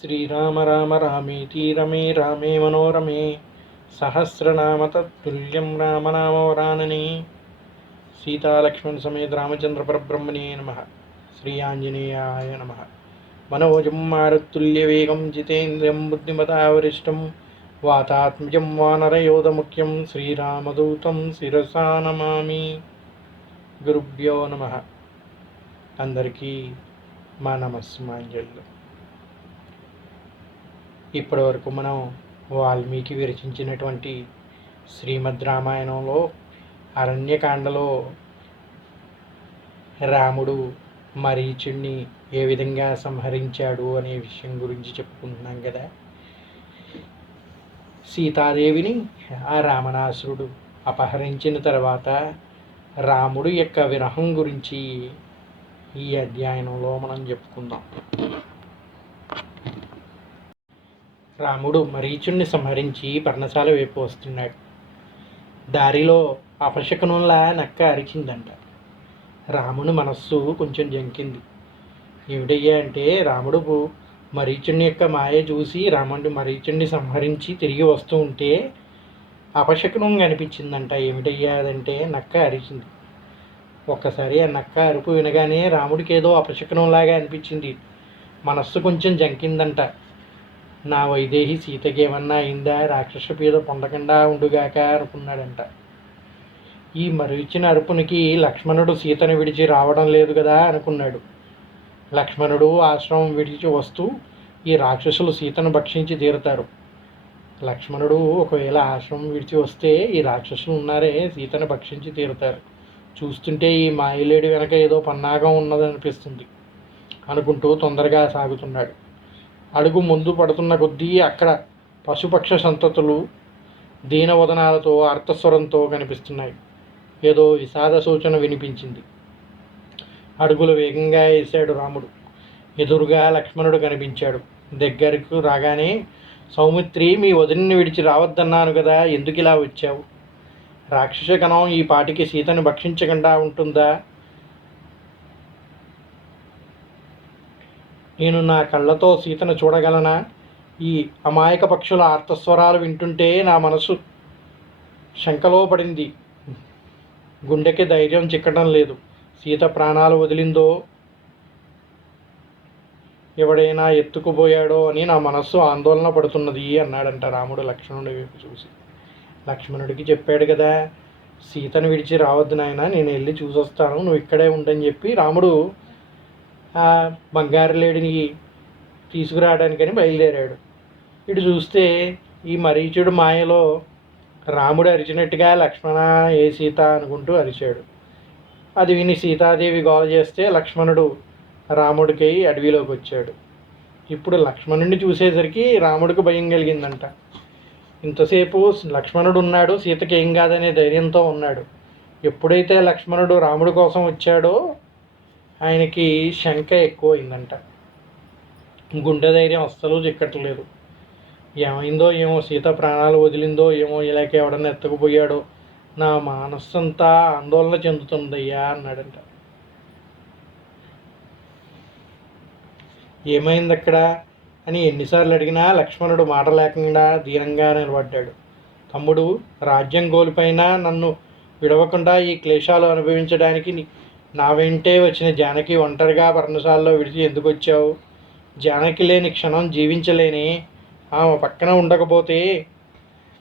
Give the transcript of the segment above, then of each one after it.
శ్రీరామ రామ రామేతి రమే రామే మనోరమే సహస్రనామ తత్తుల్యం రామనామవరానని సీతాలక్ష్మణ సమేత రామచంద్ర పరబ్రహ్మణే నమ శ్రీ ఆంజనేయాయ నమ మనోజం మారుతుల్యవేగం జితేంద్రియం బుద్ధిమతావరిష్టం వాతాత్మ్యం వానరయోధముఖ్యం శ్రీరామదూతం శిరసా నమామి గురుభ్యో నమ అందరికీ మా నమస్మాంజలు ఇప్పటి వరకు మనం వాల్మీకి విరచించినటువంటి శ్రీమద్ రామాయణంలో అరణ్యకాండలో రాముడు మరీచుణ్ణి ఏ విధంగా సంహరించాడు అనే విషయం గురించి చెప్పుకుంటున్నాం కదా. సీతాదేవిని ఆ రామనాసురుడు అపహరించిన తర్వాత రాముడు యొక్క విరహం గురించి ఈ అధ్యయనంలో మనం చెప్పుకుందాం. రాముడు మరీచుణ్ణి సంహరించి పర్ణశాల వైపు వస్తున్నాడు. దారిలో అపశకునంలా నక్క అరిచిందంట. రాముని మనస్సు కొంచెం జంకింది. ఏమిటయ్యా అంటే రాముడు మరీచుని యొక్క మాయ చూసి రాముడి మరీచుణ్ణి సంహరించి తిరిగి వస్తూ ఉంటే అపశకునం కనిపించిందంట ఏమిటయ్యా అదంటే నక్క అరిచింది. ఒక్కసారి ఆ నక్క అరుపు వినగానే రాముడికి ఏదో అపశకునంలాగా అనిపించింది. మనస్సు కొంచెం జంకిందంట. నా వైదేహి సీతకేమన్నా అయిందా? రాక్షస పీద పొందకుండా ఉండుగాక అనుకున్నాడంట. ఈ మరిచిన అరుపునికి లక్ష్మణుడు సీతను విడిచి రావడం లేదు కదా అనుకున్నాడు. లక్ష్మణుడు ఆశ్రమం విడిచి వస్తూ ఈ రాక్షసులు సీతను భక్షించి తీరుతారు. లక్ష్మణుడు ఒకవేళ ఆశ్రమం విడిచి వస్తే ఈ రాక్షసులు ఉన్నారే సీతను భక్షించి తీరుతారు. చూస్తుంటే ఈ మాయలేడి వెనక ఏదో పన్నాగం ఉన్నదనిపిస్తుంది అనుకుంటూ తొందరగా సాగుతున్నాడు. అడుగు ముందు పడుతున్న కొద్దీ అక్కడ పశుపక్ష సంతతులు దీనవదనాలతో అర్థస్వరంతో కనిపిస్తున్నాయి. ఏదో విషాద సూచన వినిపించింది. అడుగులు వేగంగా వేశాడు రాముడు. ఎదురుగా లక్ష్మణుడు కనిపించాడు. దగ్గరకు రాగానే సౌమిత్రి మీ వదిలిని విడిచి రావద్దన్నాను కదా ఎందుకు ఇలా వచ్చావు? రాక్షస కణం ఈ పాటికి సీతను భక్షించకుండా ఉంటుందా? నేను నా కళ్ళతో సీతను చూడగలనా? ఈ అమాయక పక్షుల ఆర్తస్వరాలు వింటుంటే నా మనసు శంకలో పడింది గుండెకి ధైర్యం చిక్కడం లేదు. సీత ప్రాణాలు వదిలిందో ఎవడైనా ఎత్తుకుపోయాడో అని నా మనస్సు ఆందోళన పడుతున్నది అన్నాడంట రాముడు లక్ష్మణుడి వైపు చూసి. లక్ష్మణుడికి చెప్పాడు కదా సీతను విడిచి రావద్దు నాయన నేను వెళ్ళి చూసొస్తాను నువ్వు ఇక్కడే ఉండని చెప్పి రాముడు ఆ బంగారు లేడిని తీసుకురావడానికని బయలుదేరాడు. ఇటు చూస్తే ఈ మరీచుడు మాయలో రాముడు అరిచినట్టుగా లక్ష్మణ ఏ సీత అనుకుంటూ అరిచాడు. అది విని సీతాదేవి గోల చేస్తే లక్ష్మణుడు రాముడికి అడవిలోకి వచ్చాడు. ఇప్పుడు లక్ష్మణుడిని చూసేసరికి రాముడికి భయం కలిగిందంట. ఇంతసేపు లక్ష్మణుడు ఉన్నాడు సీతకి ఏం కాదనే ధైర్యంతో ఉన్నాడు. ఎప్పుడైతే లక్ష్మణుడు రాముడి కోసం వచ్చాడో ఆయనకి శంక ఎక్కువైందంట. గుండె ధైర్యం అస్సలు చిక్కట్లేదు. ఏమైందో ఏమో సీత ప్రాణాలు వదిలిందో ఏమో ఇలాగ ఎవడన్నా ఎత్తకుపోయాడో నా మనస్సంతా ఆందోళన చెందుతుందయ్యా అన్నాడంట. ఏమైంది అక్కడ అని ఎన్నిసార్లు అడిగినా లక్ష్మణుడు మాట లేకుండా ధీరంగా నిలబడ్డాడు. తమ్ముడు రాజ్యం కోల్పోయినా నన్ను విడవకుండా ఈ క్లేశాలు అనుభవించడానికి నా వెంటే వచ్చిన జానకి ఒంటరిగా పర్ణశాలలో విడిచి ఎందుకు వచ్చావు? జానకి లేని క్షణం జీవించలేని? ఆమె పక్కన ఉండకపోతే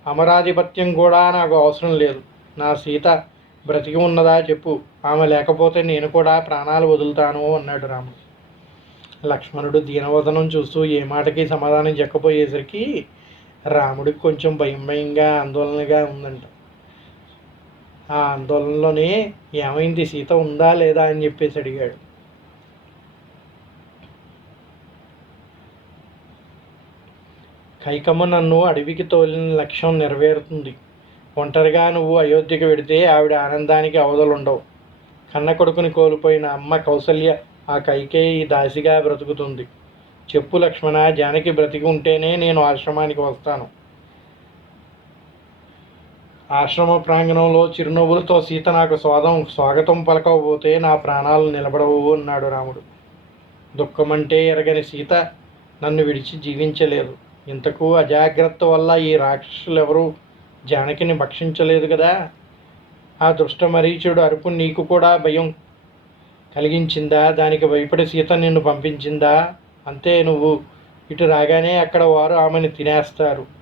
అమరాధిపత్యం కూడా నాకు అవసరం లేదు. నా సీత బ్రతికి ఉన్నదా చెప్పు. ఆమె లేకపోతే నేను కూడా ప్రాణాలు వదులుతాను అన్నాడు రాముడు. లక్ష్మణుడు దీనవదనం చూస్తూ ఏ మాటకి సమాధానం చెప్పపోయేసరికి రాముడికి కొంచెం భయం భయంగా ఆందోళనగా ఉందంట. ఆ ఆందోళనలోనే ఏమైంది? సీత ఉందా లేదా అని చెప్పేసి అడిగాడు. కైకమ్మ నన్ను అడవికి తోలిన లక్ష్యం నెరవేరుతుంది. ఒంటరిగా నువ్వు అయోధ్యకు వెడితే ఆవిడ ఆనందానికి అవధులుండవు. కన్న కొడుకుని కోల్పోయిన అమ్మ కౌసల్య ఆ కైకేయి దాసిగా బ్రతుకుతుంది. చెప్పు లక్ష్మణ జానకి బ్రతికి ఉంటేనే నేను ఆశ్రమానికి వస్తాను. ఆశ్రమ ప్రాంగణంలో చిరునవ్వులతో సీత నాకు స్వాదం స్వాగతం పలకకపోతే నా ప్రాణాలు నిలబడవు అన్నాడు రాముడు. దుఃఖమంటే ఎరగని సీత నన్ను విడిచి జీవించలేదు. ఇంతకు అజాగ్రత్త వల్ల ఈ రాక్షసులు ఎవరు జానకిని భక్షించలేదు కదా? ఆ దుష్ట మరీచుడు అరుపు నీకు కూడా భయం కలిగించిందా? దానికి భయపడి సీత నిన్ను పంపించిందా? అంతే నువ్వు. ఇటు రాగానే అక్కడ వారు ఆమెను తినేస్తారు.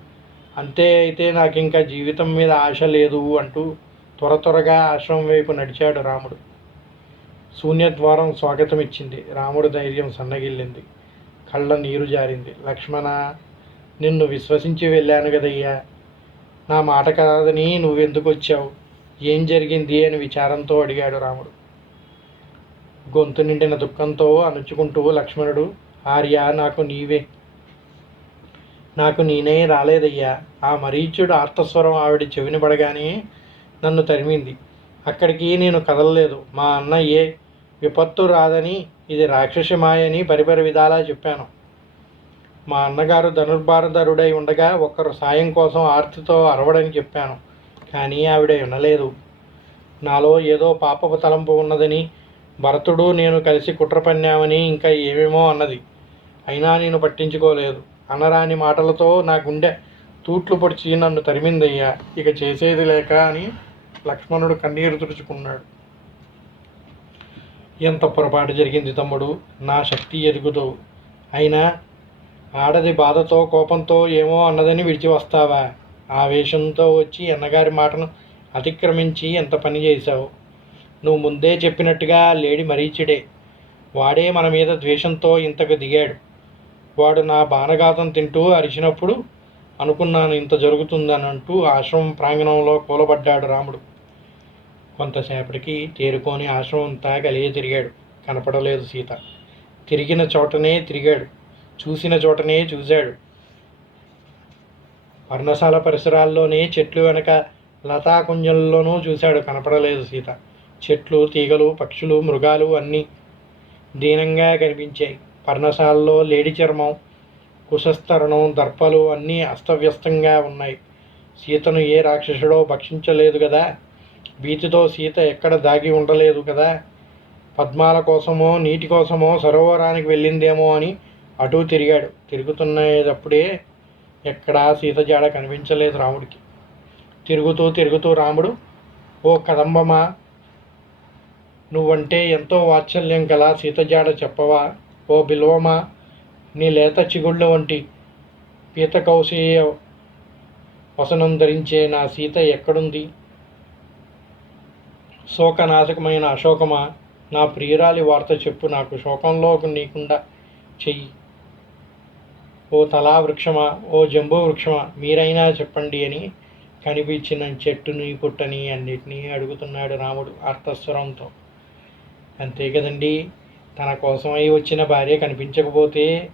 అంతే అయితే నాకు ఇంకా జీవితం మీద ఆశ లేదు అంటూ త్వర త్వరగా ఆశ్రమం వైపు నడిచాడు రాముడు. శూన్యద్వారం స్వాగతం ఇచ్చింది రాముడు ధైర్యం సన్నగిల్లింది. కళ్ళ నీరు జారింది. లక్ష్మణ నిన్ను విశ్వసించి వెళ్ళాను కదయ్యా. నా మాట కాదని నువ్వెందుకు వచ్చావు ఏం జరిగింది అని విచారంతో అడిగాడు రాముడు. గొంతు నిండిన దుఃఖంతో అణుచుకుంటూ లక్ష్మణుడు ఆర్య నాకు నీవే. నాకు నేనే రాలేదయ్యా. ఆ మరీచుడు ఆర్తస్వరం ఆవిడ చెవిన పడగానే నన్ను తరిమింది. అక్కడికి నేను కదలలేదు. మా అన్న ఏ విపత్తు రాదని ఇది రాక్షసి మాయని పరిపరి విధాలా చెప్పాను. మా అన్నగారు ధనుర్భారధరుడై ఉండగా ఒకరు సాయం కోసం ఆర్తితో అరవడని చెప్పాను. కానీ ఆవిడ వినలేదు. నాలో ఏదో పాపపు తలంపు ఉన్నదని భరతుడు నేను కలిసి కుట్ర పన్నామని ఇంకా ఏమేమో అన్నది. అయినా నేను పట్టించుకోలేదు. అనరాని మాటలతో నా గుండె తూట్లు పొడిచి నన్ను తరిమిందయ్యా. ఇక చేసేది లేక అని లక్ష్మణుడు కన్నీరు తుడుచుకున్నాడు. ఎంత పొరపాటు జరిగింది తమ్ముడు? నా శక్తి ఎదుగుదో. అయినా ఆడది బాధతో కోపంతో ఏమో అన్నదని విడిచి వస్తావా? ఆవేశంతో వచ్చి అన్నగారి మాటను అతిక్రమించి ఎంత పని చేశావు? నువ్వు ముందే చెప్పినట్టుగా లేడి మరీచిడే. వాడే మన మీద ద్వేషంతో ఇంతకు దిగాడు. వాడు నా బాణఘాతం తింటూ అరిచినప్పుడు అనుకున్నాను ఇంత జరుగుతుందని అంటూ ఆశ్రమం ప్రాంగణంలో కూలబడ్డాడు రాముడు. కొంతసేపటికి తేరుకొని ఆశ్రమం అంతా కలిగి తిరిగాడు. కనపడలేదు సీత. తిరిగిన చోటనే తిరిగాడు. చూసిన చోటనే చూశాడు. పర్ణశాల పరిసరాల్లోనే చెట్లు వెనక లతాకుంజంలోనూ చూశాడు. కనపడలేదు సీత. చెట్లు తీగలు పక్షులు మృగాలు అన్నీ దీనంగా కనిపించాయి. పర్ణశాలలో లేడి చర్మం కుశస్తరణం దర్పలు అన్నీ అస్తవ్యస్తంగా ఉన్నాయి. సీతను ఏ రాక్షసుడో భక్షించలేదు కదా. భీతితో సీత ఎక్కడ దాగి ఉండలేదు కదా. పద్మాల కోసమో నీటి కోసమో సరోవరానికి వెళ్ళిందేమో అని అటు తిరిగాడు. తిరుగుతున్నప్పుడే ఎక్కడా సీత జాడ కనిపించలేదు రాముడికి. తిరుగుతూ తిరుగుతూ రాముడు ఓ కదంబమా! నువ్వంటే ఎంతో వాత్సల్యం గల సీత జాడ చెప్పవా? ఓ బిల్వమా నీ లేత చిగుళ్ళ వంటి పీత కౌశేయ వసనం ధరించే నా సీత ఎక్కడుంది? శోకనాశకమైన అశోకమా? నా ప్రియురాలి వార్త చెప్పు నాకు శోకంలో నీకుండా చెయ్యి. ఓ తలా వృక్షమా? ఓ జంబూ వృక్షమా? మీరైనా చెప్పండి అని కనిపించిన చెట్టుని పుట్టని అన్నిటినీ అడుగుతున్నాడు రాముడు అర్థస్వరంతో అంతే కదండి? తన కోసమై వచ్చిన భార్య కనిపించకపోతే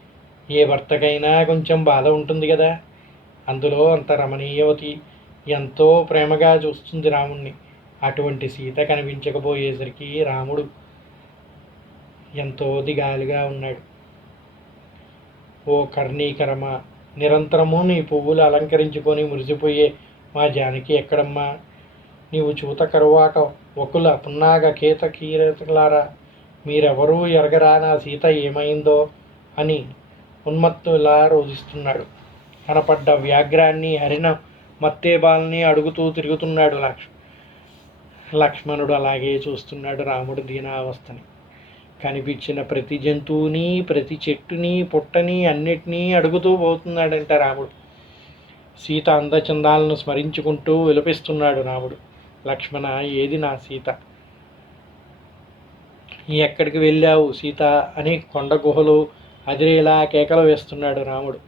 ఏ భర్తకైనా కొంచెం బాధ ఉంటుంది కదా. అందులో అంత రమణీయవతి ఎంతో ప్రేమగా చూస్తుంది రాముణ్ణి. అటువంటి సీత కనిపించకపోయేసరికి రాముడు ఎంతో దిగాలుగా ఉన్నాడు. ఓ కర్ణీకరమ నిరంతరము నీ పువ్వులు అలంకరించుకొని మురిసిపోయే మా జానకి ఎక్కడమ్మా? నీవు చూత కరువాక వకుల పున్నాగ కేత కీరతలారా? మీరెవరూ ఎరగరా నా సీత ఏమైందో అని ఉన్మత్తులా రోధిస్తున్నాడు. కనపడ్డ వ్యాఘ్రాన్ని హరిన మత్తేబాల్ని అడుగుతూ తిరుగుతున్నాడు లక్ష్ లక్ష్మణుడు అలాగే చూస్తున్నాడు రాముడు దీనావస్థని. కనిపించిన ప్రతి జంతువుని ప్రతి చెట్టుని పుట్టని అన్నిటినీ అడుగుతూ పోతున్నాడంట రాముడు. సీత అందచందాలను స్మరించుకుంటూ విలపిస్తున్నాడు రాముడు. లక్ష్మణ ఏది నా సీత? ఎక్కడికి వెళ్ళావు సీత? అని కొండ గుహలు అదిరేలా కేకలు వేస్తున్నాడు రాముడు.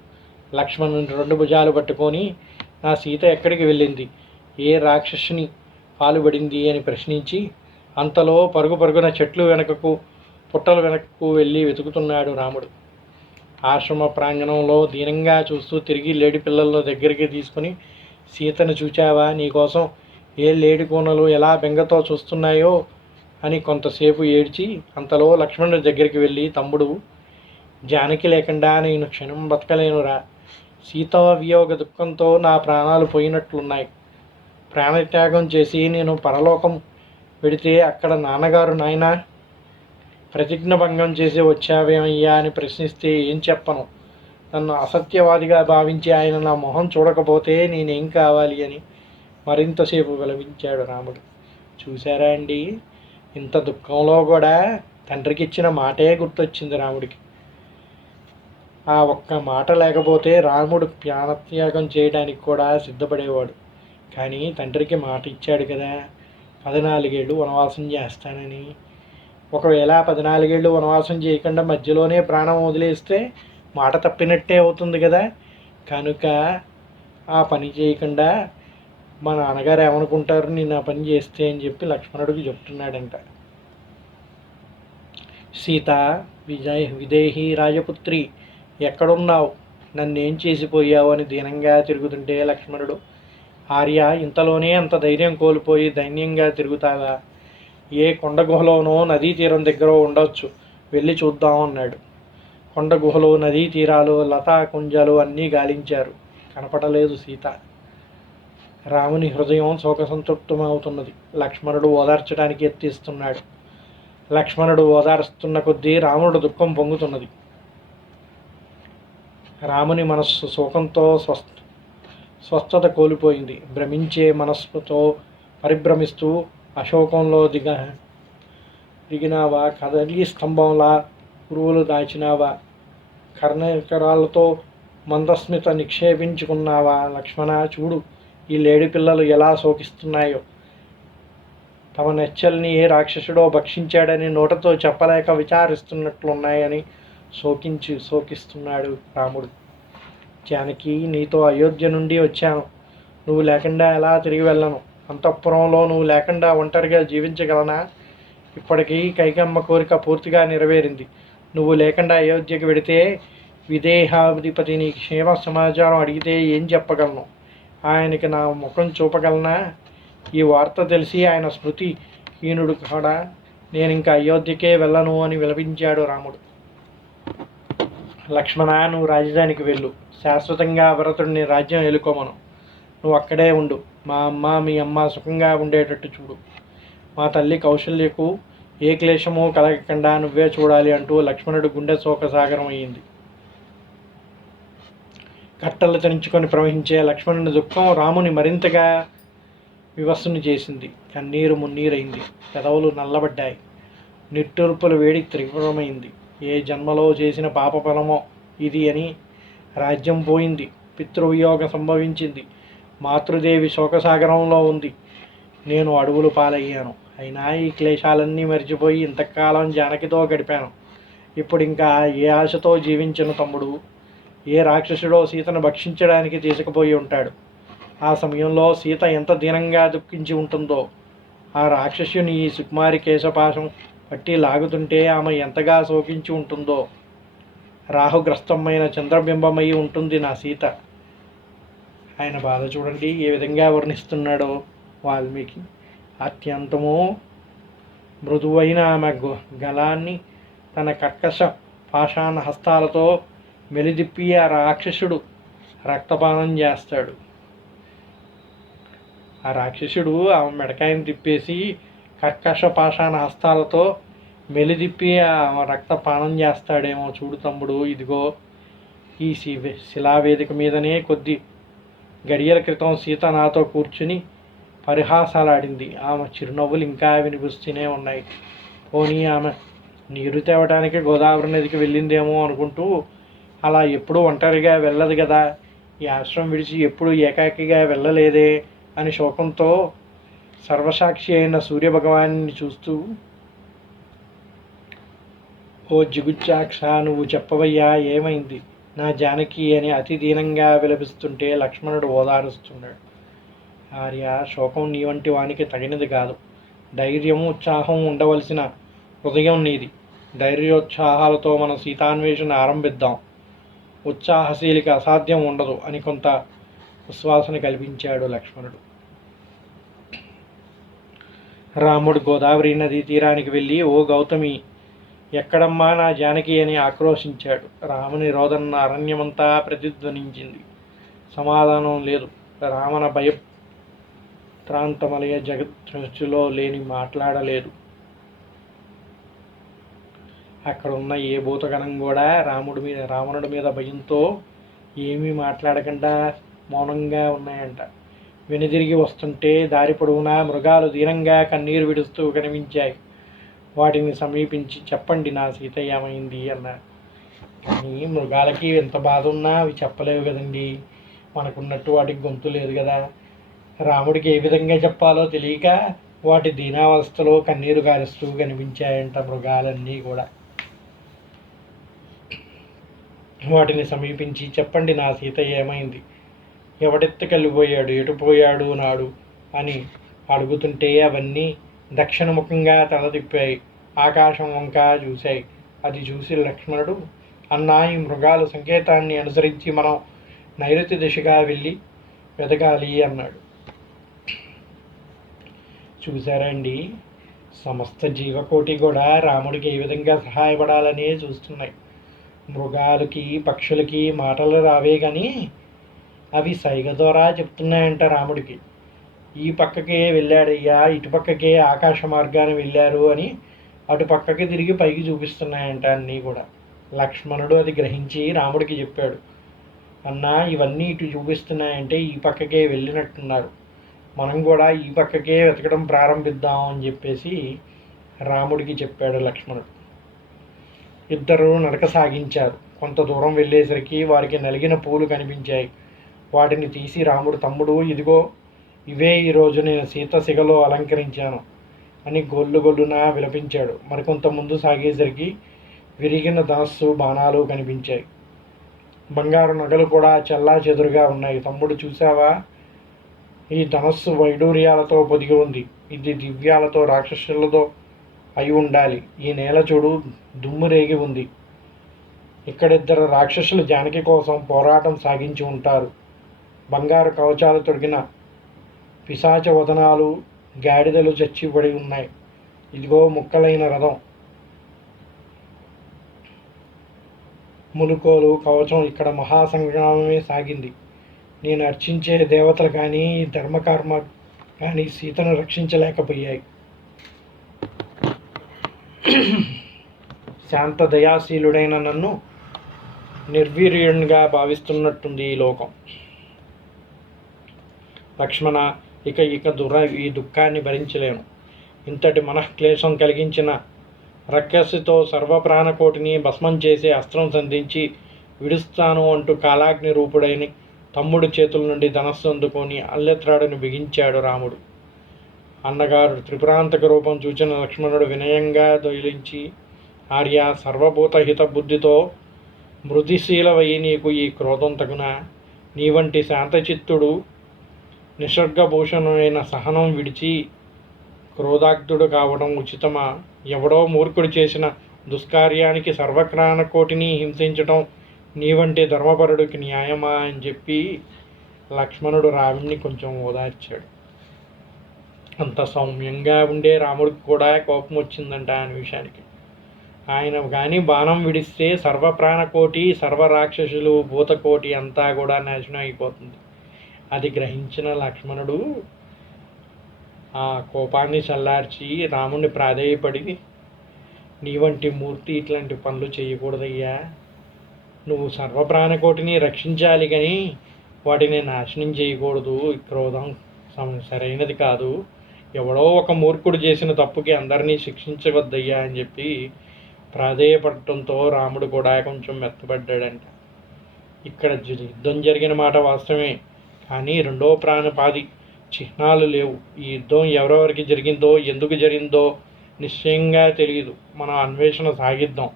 లక్ష్మణుని రెండు భుజాలు పట్టుకొని నా సీత ఎక్కడికి వెళ్ళింది? ఏ రాక్షసుని పాలుబడింది అని ప్రశ్నించి అంతలో పరుగు పరుగున చెట్లు వెనకకు పుట్టల వెనకకు వెళ్ళి వెతుకుతున్నాడు రాముడు. ఆశ్రమ ప్రాంగణంలో దీనంగా చూస్తూ తిరిగి లేడి పిల్లల్లో దగ్గరికి తీసుకుని సీతను చూచావా? నీకోసం ఏ లేడి కోనలు ఎలా బెంగతో చూస్తున్నాయో అని కొంతసేపు ఏడ్చి అంతలో లక్ష్మణుడి దగ్గరికి వెళ్ళి తమ్ముడు జానకి లేకుండా నేను క్షణం బతకలేనురా. సీత వియోగ దుఃఖంతో నా ప్రాణాలు పోయినట్లున్నాయి. ప్రాణత్యాగం చేసి నేను పరలోకం పెడితే అక్కడ నాన్నగారు నాయన ప్రతిజ్ఞ భంగం చేసి వచ్చావేమయ్యా అని ప్రశ్నిస్తే ఏం చెప్పను. నన్ను అసత్యవాదిగా భావించి ఆయన నా మొహం చూడకపోతే నేనేం కావాలి అని మరింతసేపు విలపించాడు రాముడు. చూశారా అండి? ఇంత దుఃఖంలో కూడా తండ్రికి ఇచ్చిన మాటే గుర్తొచ్చింది రాముడికి. ఆ ఒక్క మాట లేకపోతే రాముడు ప్రాణత్యాగం చేయడానికి కూడా సిద్ధపడేవాడు. కానీ తండ్రికి మాట ఇచ్చాడు కదా పద్నాలుగేళ్ళు వనవాసం చేస్తానని. ఒకవేళ పద్నాలుగేళ్ళు వనవాసం చేయకుండా మధ్యలోనే ప్రాణం వదిలేస్తే మాట తప్పినట్టే అవుతుంది కదా. కనుక ఆ పని చేయకుండా మా నాన్నగారు ఏమనుకుంటారు నేను ఆ పని చేస్తే అని చెప్పి లక్ష్మణుడికి చెప్తున్నాడంట. సీత విజయ విదేహి రాజపుత్రి ఎక్కడున్నావు? నన్నేం చేసిపోయావు అని దీనంగా తిరుగుతుంటే లక్ష్మణుడు ఆర్య ఇంతలోనే అంత ధైర్యం కోల్పోయి దైన్యంగా తిరుగుతావా? ఏ కొండ గుహలోనో నదీ తీరం దగ్గర ఉండొచ్చు వెళ్ళి చూద్దాం అన్నాడు. కొండ గుహలు నదీ తీరాలు లతా కుంజాలు అన్నీ గాలించారు. కనపడలేదు సీత. రాముని హృదయం శోక సంతృప్తమవుతున్నది లక్ష్మణుడు ఓదార్చడానికి ఎత్తిస్తున్నాడు లక్ష్మణుడు ఓదార్స్తున్న కొద్దీ రాముడు దుఃఖం పొంగుతున్నది. రాముని మనస్సు శోకంతో స్వస్థ స్వస్థత కోల్పోయింది. భ్రమించే మనస్సుతో పరిభ్రమిస్తూ అశోకంలో దిగ దిగినావా? కదలి స్తంభంలా పురువులు దాచినావా? కర్ణకరాలతో మందస్మిత నిక్షేపించుకున్నావా? లక్ష్మణ చూడు ఈ లేడి పిల్లలు ఎలా శోకిస్తున్నాయో. తమ నెచ్చల్ని ఏ రాక్షసుడో భక్షించాడని నోటతో చెప్పలేక విచారిస్తున్నట్లున్నాయని శోకించి శోకిస్తున్నాడు రాముడు. జానకి నీతో అయోధ్య నుండి వచ్చాను. నువ్వు లేకుండా ఎలా తిరిగి వెళ్ళను? అంతఃపురంలో నువ్వు లేకుండా ఒంటరిగా జీవించగలనా? ఇప్పటికీ కైకమ్మ కోరిక పూర్తిగా నెరవేరింది. నువ్వు లేకుండా అయోధ్యకి వెడితే విదేహాధిపతిని క్షేమ సమాచారం అడిగితే ఏం చెప్పగలను? ఆయనకి నా ముఖం చూపగలనా? ఈ వార్త తెలిసి ఆయన స్మృతి హీనుడు కాడా? నేను ఇంకా అయోధ్యకే వెళ్ళను అని విలపించాడు రాముడు. లక్ష్మణ నువ్వు రాజధానికి వెళ్ళు. శాశ్వతంగా భరతుడిని రాజ్యం ఎలుకోమను. నువ్వు అక్కడే ఉండు. మా అమ్మ మీ అమ్మ సుఖంగా ఉండేటట్టు చూడు. మా తల్లి కౌశల్యకు ఏ క్లేశమో కలగకుండా నువ్వే చూడాలి అంటూ లక్ష్మణుడు గుండె శోకసాగరం అయ్యింది. కట్టలు తెంచుకొని ప్రవహించే లక్ష్మణుని దుఃఖం రాముని మరింతగా వివస్సును చేసింది. కన్నీరు మున్నీరైంది. పెదవులు నల్లబడ్డాయి. నిట్టూర్పుల వేడి తీవ్రమైంది. ఏ జన్మలో చేసిన పాపఫలమో ఇది అని రాజ్యం పోయింది. పితృవియోగం సంభవించింది. మాతృదేవి శోకసాగరంలో ఉంది. నేను అడవులు పాలయ్యాను. అయినా ఈ క్లేశాలన్నీ మర్చిపోయి ఇంతకాలం జానకితో గడిపాను. ఇప్పుడు ఇంకా ఏ ఆశతో జీవించిన తమ్ముడు? ఏ రాక్షసుడో సీతను భక్షించడానికి తీసుకుపోయి ఉంటాడు. ఆ సమయంలో సీత ఎంత దీనంగా దుఃఖించి ఉంటుందో. ఆ రాక్షసుని ఈ సుకుమారి కేశపాశం పట్టి లాగుతుంటే ఆమె ఎంతగా శోకించి ఉంటుందో. రాహుగ్రస్తమైన చంద్రబింబమై ఉంటుంది నా సీత. ఆయన బాధ చూడండి ఏ విధంగా వర్ణిస్తున్నాడో వాల్మీకి. అత్యంతము మృదువైన ఆమె గలాన్ని తన కర్కశ పాషాణ హస్తాలతో మెలిదిప్పి ఆ రాక్షసుడు రక్తపానం చేస్తాడు. ఆ రాక్షసుడు ఆమె మెడకాయని తిప్పేసి కర్కశ పాషాణ హస్తాలతో మెలిదిప్పి ఆమె రక్తపానం చేస్తాడేమో చూడు తమ్ముడు ఇదిగో ఈ శివ శిలావేదిక మీదనే కొద్ది గడియల క్రితం సీత నాతో కూర్చుని పరిహాసాలాడింది. ఆమె చిరునవ్వులు ఇంకా వినిపిస్తూనే ఉన్నాయి. పోనీ ఆమె నీరు తేవడానికి గోదావరి నదికి వెళ్ళిందేమో అనుకుంటూ అలా ఎప్పుడూ ఒంటరిగా వెళ్ళదు కదా ఈ ఆశ్రమం విడిచి ఎప్పుడు ఏకాకిగా వెళ్ళలేదే అని శోకంతో సర్వసాక్షి అయిన సూర్యభగవాన్ని చూస్తూ ఓ జిగుచ్చాక్ష నువ్వు చెప్పవయ్యా ఏమైంది? నా జానకి అని అతి దీనంగా విలపిస్తుంటే లక్ష్మణుడు ఓదారుస్తున్నాడు. ఆర్య శోకం నీ వంటి వానికి తగినది కాదు. ధైర్యం ఉత్సాహం ఉండవలసిన హృదయం నీది. ధైర్యోత్సాహాలతో మనం సీతాన్వేషణ ఆరంభిద్దాం. ఉత్సాహశీలిక అసాధ్యం ఉండదు అని కొంత విశ్వాసన కల్పించాడు లక్ష్మణుడు. రాముడు గోదావరి నదీ తీరానికి వెళ్ళి ఓ గౌతమి ఎక్కడమ్మా నా జానకి అని ఆక్రోశించాడు. రాముని రోదన్న అరణ్యమంతా ప్రతిధ్వనించింది. సమాధానం లేదు. రామన భయ త్రాంతమలయ జగదృష్టిలో లేని మాట్లాడలేదు. అక్కడ ఉన్న ఏ భూతగణం కూడా రాముడి మీద రావణుడి మీద భయంతో ఏమీ మాట్లాడకుండా మౌనంగా ఉన్నాయంట. వెనుదిరిగి వస్తుంటే దారి పొడవునా మృగాలు దీనంగా కన్నీరు విడుస్తూ కనిపించాయి. వాటిని సమీపించి చెప్పండి నా సీత ఏమైంది అన్నారు. కానీ మృగాలకి ఎంత బాధ ఉన్నా అవి చెప్పలేవు కదండి. మనకున్నట్టు వాటికి గొంతు లేదు కదా. రాముడికి ఏ విధంగా చెప్పాలో తెలియక వాటి దీనావస్థలో కన్నీరు గారుస్తూ కనిపించాయంట మృగాలన్నీ కూడా. వాటిని సమీపించి చెప్పండి నా సీత ఏమైంది? ఎవడెత్తుకెళ్ళిపోయాడు? ఎటు పోయాడు నాడు? అని అడుగుతుంటే అవన్నీ దక్షిణముఖంగా తలదిప్పాయి ఆకాశం వంక చూశాయి. అది చూసి లక్ష్మణుడు అన్నా ఈ మృగాలు సంకేతాన్ని అనుసరించి మనం నైరుతి దిశగా వెళ్ళి వెతకాలి అన్నాడు. చూశారండి సమస్త జీవకోటి కూడా రాముడికి ఏ విధంగా సహాయపడాలనే చూస్తున్నాయి. మృగాలకి పక్షులకి మాటలు రావే కానీ అవి సైగ ద్వారా చెప్తున్నాయంట రాముడికి. ఈ పక్కకే వెళ్ళాడయ్యా ఇటు పక్కకే ఆకాశ మార్గాన్ని వెళ్ళారు అని అటు పక్కకి తిరిగి పైకి చూపిస్తున్నాయంట అన్నీ కూడా. లక్ష్మణుడు అది గ్రహించి రాముడికి చెప్పాడు అన్నా ఇవన్నీ ఇటు చూపిస్తున్నాయంటే ఈ పక్కకే వెళ్ళినట్టున్నారు. మనం కూడా ఈ పక్కకే వెతకడం ప్రారంభిద్దాం అని చెప్పేసి రాముడికి చెప్పాడు లక్ష్మణుడు. ఇద్దరు నడక సాగించారు కొంత దూరం వెళ్ళేసరికి వారికి నలిగిన పూలు కనిపించాయి. వాటిని తీసి రాముడు తమ్ముడు ఇదిగో ఇవే ఈరోజు నేను సీత సిగలో అలంకరించాను అని గొల్లు గొల్లున విలపించాడు. మరికొంత ముందు సాగేసరికి విరిగిన ధనస్సు బాణాలు కనిపించాయి. బంగారు నగలు కూడా చల్లా చెదురుగా ఉన్నాయి. తమ్ముడు చూసావా ఈ ధనస్సు వైడూర్యాలతో పొదిగి ఉంది. ఇది దివ్యాలతో రాక్షసులతో అయి ఉండాలి. ఈ నేల చూడు దుమ్ము రేగి ఉంది. ఇక్కడిద్దరు రాక్షసులు జానకి కోసం పోరాటం సాగించి ఉంటారు. బంగారు కవచాలు తొడిగిన పిశాచ వదనాలు గాడిదలు చచ్చిపడి ఉన్నాయి. ఇదిగో ముక్కలైన రథం. ములుకోలు కవచం ఇక్కడ మహాసంగ్రామమే సాగింది. నేను అర్చించే దేవతలు కానీ ధర్మకర్మ కానీ సీతను రక్షించలేకపోయాయి. శాంత దయాశీలుడైన నన్ను నిర్వీర్యునిగా భావిస్తున్నట్టుంది ఈ లోకం. లక్ష్మణ ఇక ఇక దుర ఈ దుఃఖాన్ని భరించలేను. ఇంతటి మనఃక్లేశం కలిగించిన రక్కస్సుతో సర్వప్రాణకోటిని భస్మం చేసే అస్త్రం సంధించి విడుస్తాను అంటూ కాలాగ్ని రూపుడైన తమ్ముడు చేతుల నుండి ధనస్సు అందుకొని అల్లెత్రాడుని బిగించాడు రాముడు. అన్నగారు త్రిపురాంతక రూపం చూచిన లక్ష్మణుడు వినయంగా దొయిలించి ఆర్య సర్వభూత హిత బుద్ధితో మృదిశీలవై నీకు ఈ క్రోధం తగున? నీ వంటి శాంతచిత్తుడు నిసర్గభూషణమైన సహనం విడిచి క్రోధాగ్ధుడు కావడం ఉచితమా? ఎవడో మూర్ఖుడు చేసిన దుష్కార్యానికి సర్వక్రాణకోటిని హింసించటం నీ వంటి ధర్మపరుడికి న్యాయమా అని చెప్పి లక్ష్మణుడు రావిణ్ణి కొంచెం ఓదార్చాడు. అంత సౌమ్యంగా ఉండే రాముడికి కూడా కోపం వచ్చిందంట ఆయన విషయానికి. ఆయన కానీ బాణం విడిస్తే సర్వప్రాణకోటి సర్వరాక్షసులు భూతకోటి అంతా కూడా నాశనం అయిపోతుంది. అది గ్రహించిన లక్ష్మణుడు ఆ కోపాన్ని చల్లార్చి రాముడిని ప్రాధేయపడి నీ వంటి మూర్తి ఇట్లాంటి పనులు చేయకూడదయ్యా. నువ్వు సర్వప్రాణకోటిని రక్షించాలి కానీ వాటిని నాశనం చేయకూడదు. క్రోధం సరైనది కాదు. ఎవడో ఒక మూర్ఖుడు చేసిన తప్పుకి అందరినీ శిక్షించవద్దయ్యా అని చెప్పి ప్రాధేయపడటంతో రాముడు కూడా కొంచెం మెత్తబడ్డాడంట. ఇక్కడ యుద్ధం జరిగిన మాట వాస్తవమే కానీ రెండో ప్రాణపాది చిహ్నాలు లేవు. ఈ యుద్ధం ఎవరెవరికి జరిగిందో ఎందుకు జరిగిందో నిశ్చయంగా తెలియదు మనం అన్వేషణ సాగిద్దాం.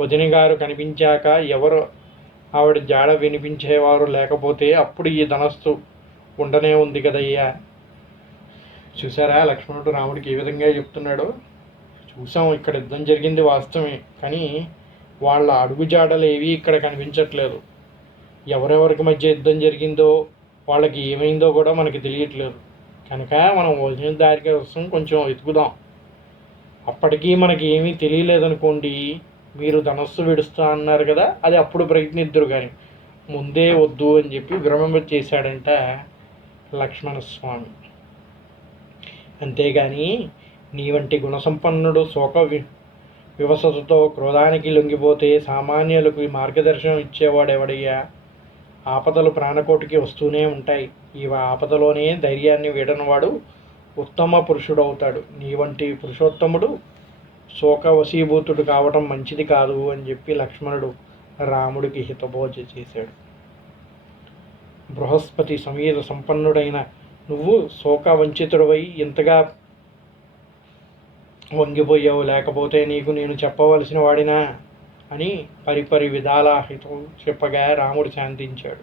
వదిన గారు కనిపించాక ఎవరు ఆవిడ జాడ వినిపించేవారు లేకపోతే అప్పుడు ఈ ధనస్సు ఉండనే ఉంది కదయ్యా. చూసారా? లక్ష్మణుడు రాముడికి ఏ విధంగా చెప్తున్నాడో? చూసాం ఇక్కడ యుద్ధం జరిగింది వాస్తవమే కానీ వాళ్ళ అడుగుజాడలు ఏవి ఇక్కడ కనిపించట్లేదు. ఎవరెవరికి మధ్య యుద్ధం జరిగిందో వాళ్ళకి ఏమైందో కూడా మనకి తెలియట్లేదు. కనుక మనం వచ్చిన దారి కోసం కొంచెం వెతుకుదాం. అప్పటికీ మనకి ఏమీ తెలియలేదనుకోండి మీరు ధనస్సు విడుస్తా అన్నారు కదా అది అప్పుడు ప్రయత్నిద్దరు కానీ ముందే వద్దు అని చెప్పి విరమణ చేశాడంట లక్ష్మణస్వామి. అంతేగాని నీ వంటి గుణసంపన్నుడు శోక వి వివసతతో క్రోధానికి లొంగిపోతే సామాన్యులకు మార్గదర్శనం ఇచ్చేవాడెవడయ్యా? ఆపదలు ప్రాణకోటికి వస్తూనే ఉంటాయి. ఈ ఆపదలోనే ధైర్యాన్ని వీడనవాడు ఉత్తమ పురుషుడవుతాడు. నీ వంటి పురుషోత్తముడు శోక వశీభూతుడు కావటం మంచిది కాదు అని చెప్పి లక్ష్మణుడు రాముడికి హితబోధ చేశాడు. బృహస్పతి సమీర సంపన్నుడైన నువ్వు శోక వంచితుడవై ఇంతగా వంగిపోయావు లేకపోతే నీకు నేను చెప్పవలసిన వాడినా? అని పరిపరి విధాల హితం చెప్పగా రాముడు శాంతించాడు.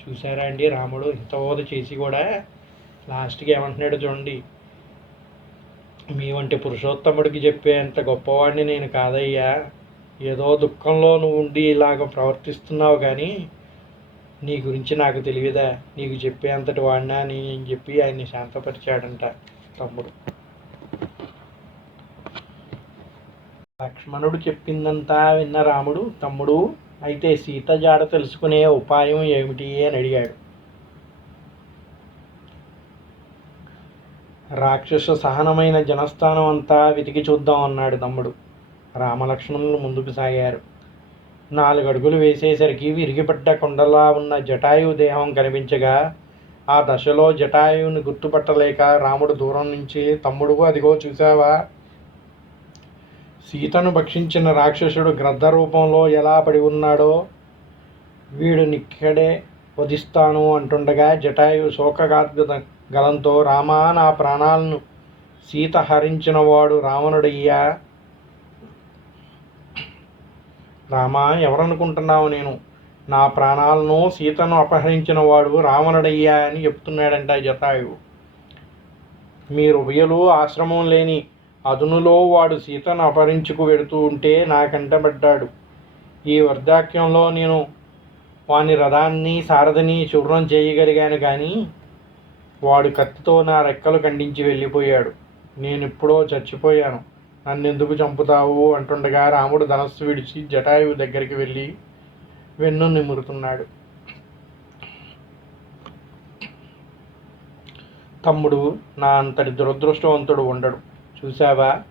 చూసారా అండి రాముడు హితబోధ చేసి కూడా లాస్ట్కి ఏమంటున్నాడు చూడండి మీ వంటి పురుషోత్తముడికి చెప్పే అంత గొప్పవాడిని నేను కాదయ్యా. ఏదో దుఃఖంలో నువ్వు ఉండి ఇలాగ ప్రవర్తిస్తున్నావు కానీ నీ గురించి నాకు తెలియదా? నీకు చెప్పే అంతటి వాడినా అని చెప్పి ఆయన్ని శాంతపరిచాడంట తమ్ముడు. లక్ష్మణుడు చెప్పిందంతా విన్న రాముడు తమ్ముడు అయితే సీత జాడ తెలుసుకునే ఉపాయం ఏమిటి? అని అడిగాడు. రాక్షస సహనమైన జనస్థానం అంతా వెతికి చూద్దాం అన్నాడు తమ్ముడు. రామలక్ష్మణులు ముందుకు సాగారు. నాలుగు అడుగులు వేసేసరికి విరిగిపడ్డ కొండలా ఉన్న జటాయు దేహం కనిపించగా ఆ దశలో జటాయువుని గుర్తుపట్టలేక రాముడు దూరం నుంచి తమ్ముడు అదిగో చూసావా సీతను భక్షించిన రాక్షసుడు గ్రద్ద రూపంలో ఎలా పడి ఉన్నాడో వీడు నిక్కడే వధిస్తాను అంటుండగా జటాయు శోకగాద్గత గలంతో రామా నా ప్రాణాలను సీత హరించిన వాడు రావణుడయ్యా రామా ఎవరనుకుంటున్నావు నేను? నా ప్రాణాలను సీతను అపహరించిన వాడు రావణుడయ్యా అని చెప్తున్నాడంట జటాయువు. మీరు ఉభయలు ఆశ్రమం లేని అదునులో వాడు సీతను అపహరించుకు వెడుతూ ఉంటే నాకంటబడ్డాడు ఈ వృద్ధాక్యంలో నేను వాని రథాన్ని సారథిని చూర్ణం చేయగలిగాను కానీ వాడు కత్తితో నా రెక్కలు ఖండించి వెళ్ళిపోయాడు. నేను ఇప్పుడో చచ్చిపోయాను. నన్నెందుకు చంపుతావు? అంటుండగా రాముడు ధనస్సు విడిచి జటాయువు దగ్గరికి వెళ్ళి వెన్ను నిమురుతున్నాడు. తమ్ముడు నా అంతటి దురదృష్టవంతుడు ఉండడు. చూసావా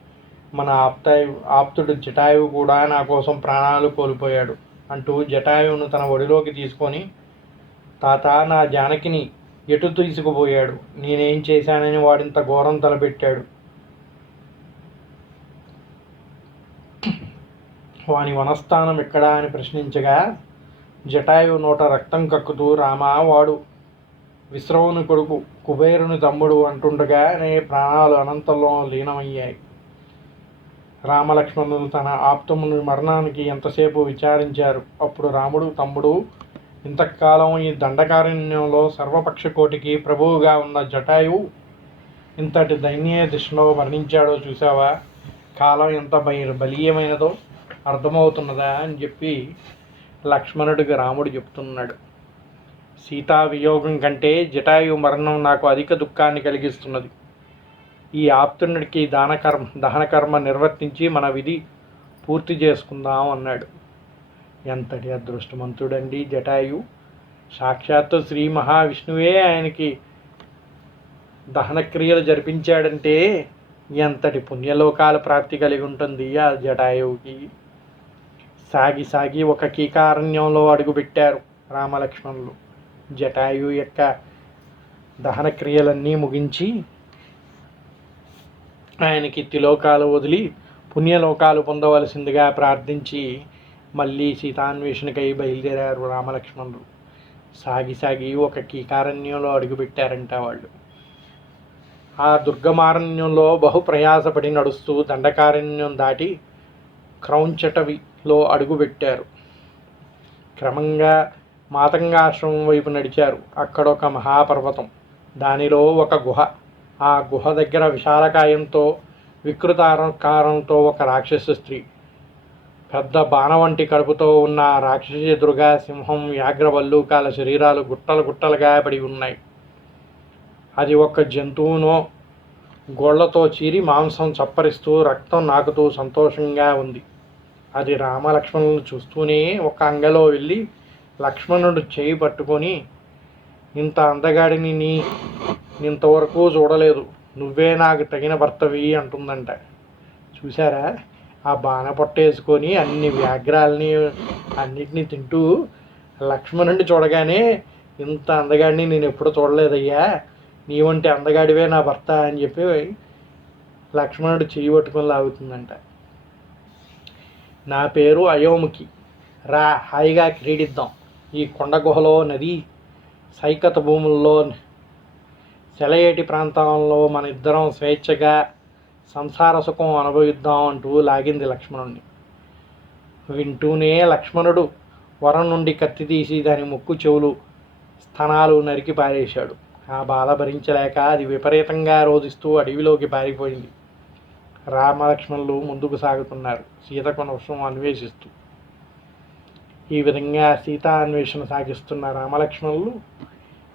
మన ఆప్తాయు ఆప్తుడు జటాయువు కూడా నా కోసం ప్రాణాలు కోల్పోయాడు అంటూ జటాయువును తన ఒడిలోకి తీసుకొని తాత నా జానకిని ఎటు తీసుకుపోయాడు? నేనేం చేశానని వాడింత ఘోరం తలపెట్టాడు. వాని వనస్థానం ఎక్కడా అని ప్రశ్నించగా జటాయు నోట రక్తం కక్కుతూ రామా వాడు విశ్రవుని కొడుకు కుబేరుని తమ్ముడు అంటుండగానే ప్రాణాలు అనంతంలో లీనమయ్యాయి. రామలక్ష్మణులు తన ఆప్తముని మరణానికి ఎంతసేపు విచారించారు? అప్పుడు రాముడు తమ్ముడు ఇంతకాలం ఈ దండకారణ్యంలో సర్వపక్ష కోటికి ప్రభువుగా ఉన్న జటాయు ఇంతటి దైన్య దిశలో మరణించాడో చూసావా కాలం ఎంత బలీయమైనదో అర్థమవుతున్నదా అని చెప్పి లక్ష్మణుడికి రాముడు చెప్తున్నాడు. సీతా వియోగం కంటే జటాయు మరణం నాకు అధిక దుఃఖాన్ని కలిగిస్తున్నది. ఈ ఆప్తునుడికి దానకర్మ దహనకర్మ నిర్వర్తించి మన విధి పూర్తి చేసుకుందాం అన్నాడు. ఎంతటి అదృష్టవంతుడండి జటాయు. సాక్షాత్తు శ్రీ మహావిష్ణువే ఆయనకి దహనక్రియలు జరిపించాడంటే ఎంతటి పుణ్యలోకాల ప్రాప్తి కలిగి ఉంటుంది ఆ జటాయువుకి. సాగి సాగి ఒక కీకారణ్యంలో అడుగుపెట్టారు రామలక్ష్మణులు. జటాయు యొక్క దహన క్రియలన్నీ ముగించి ఆయనకి తిలోకాలు వదిలి పుణ్యలోకాలు పొందవలసిందిగా ప్రార్థించి మళ్ళీ సీతాన్వేషణకై బయలుదేరారు రామలక్ష్మణులు. సాగి సాగి ఒక కీకారణ్యంలో అడుగుపెట్టారంట వాళ్ళు. ఆ దుర్గమారణ్యంలో బహు ప్రయాసపడి నడుస్తూ దండకారణ్యం దాటి క్రౌంచటవి లో అడుగుపెట్టారు క్రమంగా మాతంగాశ్రమం వైపు నడిచారు. అక్కడ ఒక మహాపర్వతం. దానిలో ఒక గుహ. ఆ గుహ దగ్గర విశాలకాయంతో వికృతాకారంతో ఒక రాక్షస స్త్రీ. పెద్ద బాణ వంటి కడుపుతో ఉన్న ఆ రాక్షసి ఎదురుగా సింహం వ్యాఘ్రవల్లూకాల శరీరాలు గుట్టలు గుట్టలుగా పడి ఉన్నాయి. అది ఒక జంతువునో గోళ్ళతో చీరి మాంసం చప్పరిస్తూ రక్తం నాకుతూ సంతోషంగా ఉంది. అది రామలక్ష్మణులను చూస్తూనే ఒక అంగలో వెళ్ళి లక్ష్మణుడు చేయి పట్టుకొని ఇంత అందగాడిని నీ ఇంతవరకు చూడలేదు. నువ్వే నాకు తగిన భర్తవి అంటుందంట. చూసారా ఆ బాణ పొట్టేసుకొని అన్ని వ్యాఘ్రాలని అన్నిటినీ తింటూ లక్ష్మణుడిని చూడగానే ఇంత అందగాడిని నేను ఎప్పుడు చూడలేదయ్యా. నీ వంటి అందగాడివే నా భర్త అని చెప్పి లక్ష్మణుడు చేయి పట్టుకొని లాగుతుందంట. నా పేరు అయోముఖి. రా హాయిగా క్రీడిద్దాం. ఈ కొండ గుహలో నది సైకత భూముల్లో సెలయేటి ప్రాంతంలో మన ఇద్దరం స్వేచ్ఛగా సంసార సుఖం అనుభవిద్దాం అంటూ లాగింది లక్ష్మణుణ్ణి. వింటూనే లక్ష్మణుడు వరం నుండి కత్తి తీసి దాని ముక్కు చెవులు స్తనాలు నరికి పారేశాడు. ఆ బాధ భరించలేక అది విపరీతంగా రోధిస్తూ అడవిలోకి పారిపోయింది. రామలక్ష్మణులు ముందుకు సాగుతున్నారు. సీత కొనవసం అన్వేషిస్తూ. ఈ విధంగా సీతా అన్వేషణ సాగిస్తున్న రామలక్ష్మణులు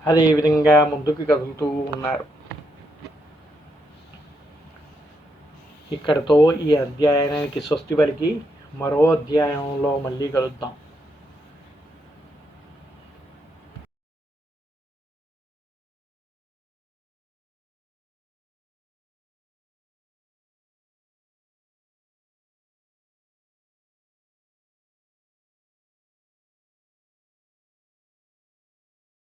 అదే విధంగా ముందుకు కదులుతూ ఉన్నారు. ఇక్కడతో ఈ అధ్యాయానికి స్వస్తి పలికి మరో అధ్యాయంలో మళ్ళీ కలుద్దాం.